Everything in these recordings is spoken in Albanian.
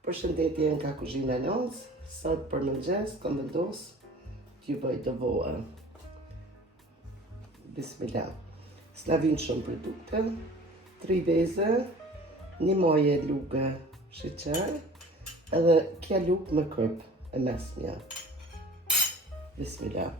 Përshëndetje nga kuzhina Nons. Sot për mëngjes kam vendosur t'ju bëj të voa. Bismillah. S'na vijnë shumë produkte, 3 veze, një moje lugë sheqer, edhe kja lugë me kryp e mesmja. Bismillah.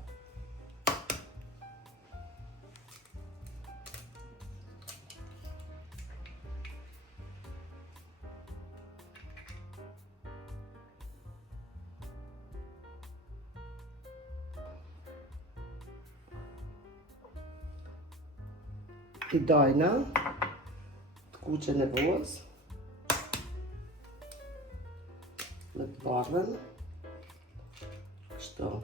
I dajna të kuqen e voës me të bardhën kështu.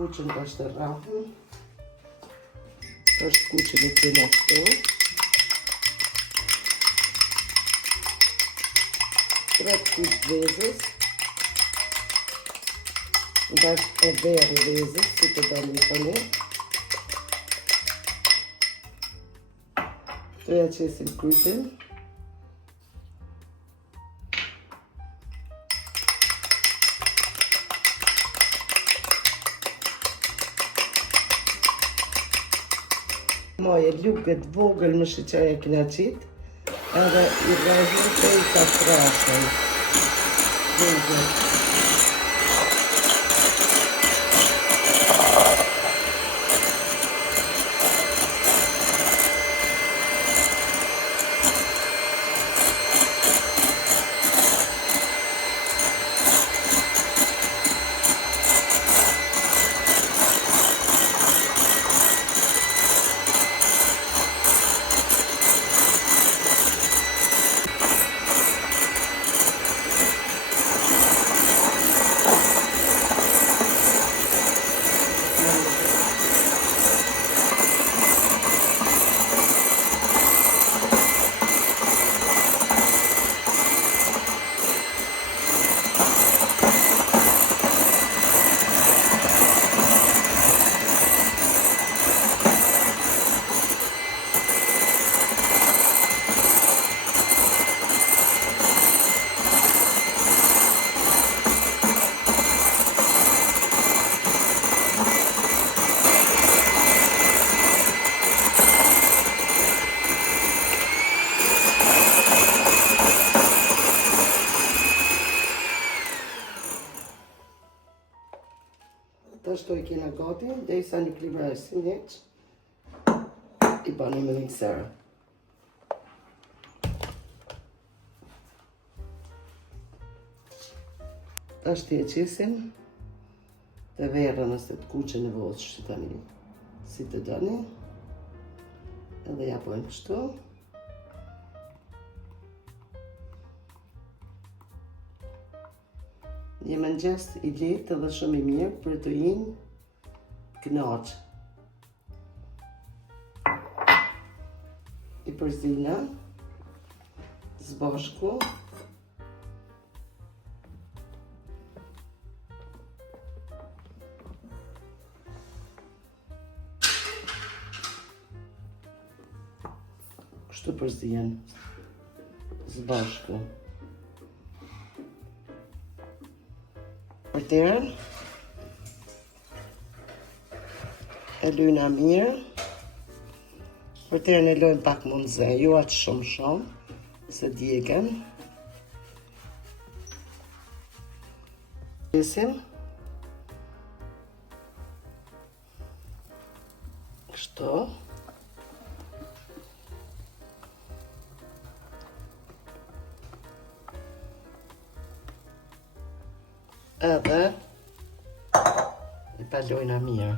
Kuqen është e rrahun, është kuqen e kena këtu. 3 kuq vezës, nga e verë vezës, si të dani të një. Të ja qesim kujtin. Moje lugët vogël më sheqer e kina qitë, edhe i rrezën të i ka trashën. Ashtu i kena gati, dhe i sa një klibra e si njëq, i bani me mikserë. Ashtu i e qesim, dhe verë nëse të kuqen e voës që tani, si të dani, edhe ja pojnë kështu. Një mëngjes i lehtë dhe shumë i mirë për të injë kënaqë. I përzina zbashku. Kështu përzihen zbashku. Për tërën, e lyna mirë, për tërën e lojnë pak mundze, jo atë shumë, se djegen. Qesim. Kështu. edhe palojna mirë.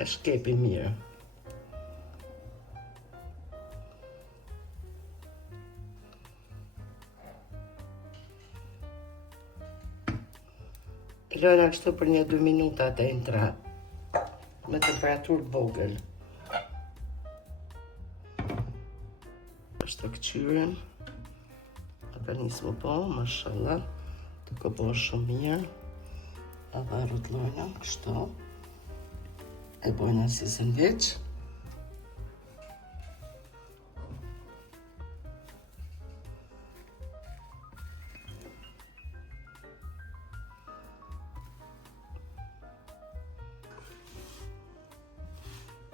E shkepi mirë. Lëna kështu për një 2 minuta të entra me temperaturë vogël. Është të këqyren. Ka nisë më po, mashallah. Të këbo shumë mirë. Edhe rrotllojna kështu. E bojna si sandwich.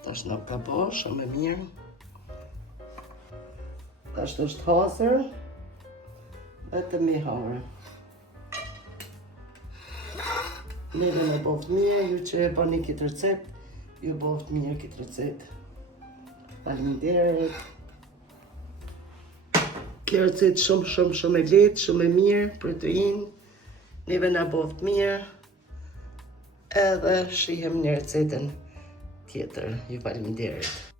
Tash nuk ka bo, shumë e mirë. Tash është hazër, vetëm i harë. Neve me boft mirë, ju që e bani këtë recept, ju boft mirë këtë recept. Faleminderit. Kjo recept shumë e lehtë, shumë e mirë, protein. Neve na boft mirë. Edhe shihem një recetën tjetër, ju faleminderit.